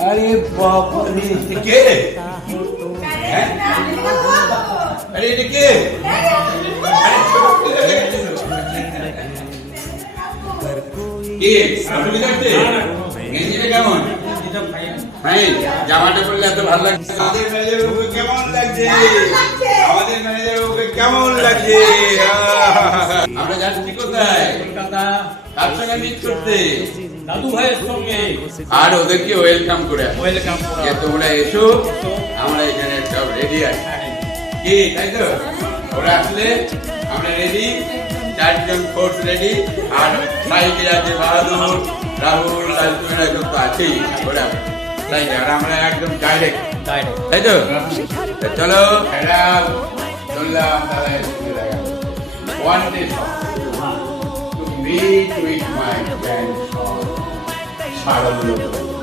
अरे बाप रे टिके अरे टिके কি আপনি করতে গেঞ্জিটা কেমন ফাইন জামাটা পরলে এত ভালো লাগছে আমাদের ম্যানেজার ওকে কেমন লাগছে আমাদের ম্যানেজার ওকে কেমন লাগছে আমরা যাচ্ছি কোথায় কলকাতা কার সঙ্গে মিট করতে দাদু ভাইয়ের সঙ্গে আর ওদেরকে ওয়েলকাম করে যে তোমরা এসো আমরা এখানে সব রেডি আছি কি তাই তো ওরা আসলে আমরা রেডি চারজন ফোর্স রেডি আর সাইকে আছে বাহাদুর রাহুল লালটুরা তো আছেই ওরা তাই আর আমরা একদম ডাইরেক্ট তাই তো চলো খেলাম চললাম তাহলে one day to meet with my friend Sharad